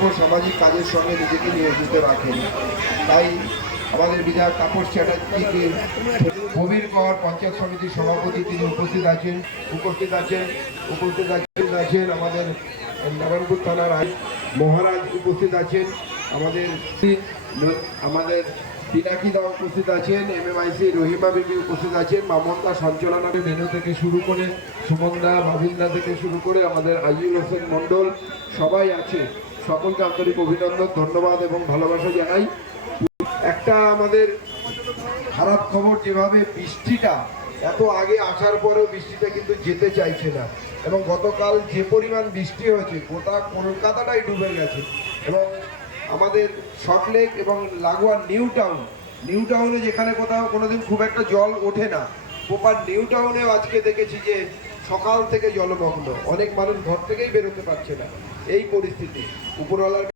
অসংখ্য সামাজিক কাজের সঙ্গে নিজেকে নিয়োজিত রাখেন। তাই আমাদের বিধায়ক তাপস চ্যাটার্জিকে প্রবীর কর পঞ্চায়েত সমিতির সভাপতি, তিনি উপস্থিত আছেন আমাদের নারায়ণপুর থানার মহারাজ উপস্থিত আছেন, আমাদের পিনাকিদা উপস্থিত আছেন, MMIC রহিমা বিবি উপস্থিত আছেন, মামনদা সঞ্চালনা মেনু থেকে শুরু করে সুমনদা মাভিন্দা থেকে শুরু করে আমাদের আজিউল হোসেন মণ্ডল সবাই আছে। সকলকে আন্তরিক অভিনন্দন, ধন্যবাদ এবং ভালোবাসা জানাই। একটা আমাদের খারাপ খবর, যেভাবে বৃষ্টিটা এত আগে আসার পরেও বৃষ্টিটা কিন্তু যেতে চাইছে না, এবং গতকাল যে পরিমাণ বৃষ্টি হয়েছে গোটা কলকাতাটাই ডুবে গেছে। এবং আমাদের সল্টলেক এবং লাগোয়া নিউ টাউনে যেখানে কোথাও কোনোদিন খুব একটা জল ওঠে না, প্রপার নিউ টাউনেও আজকে দেখেছি যে সকাল থেকে জলমগ্ন, অনেক মানুষ ঘর থেকেই বেরোতে পারছে না। এই পরিস্থিতি উপরওয়ালার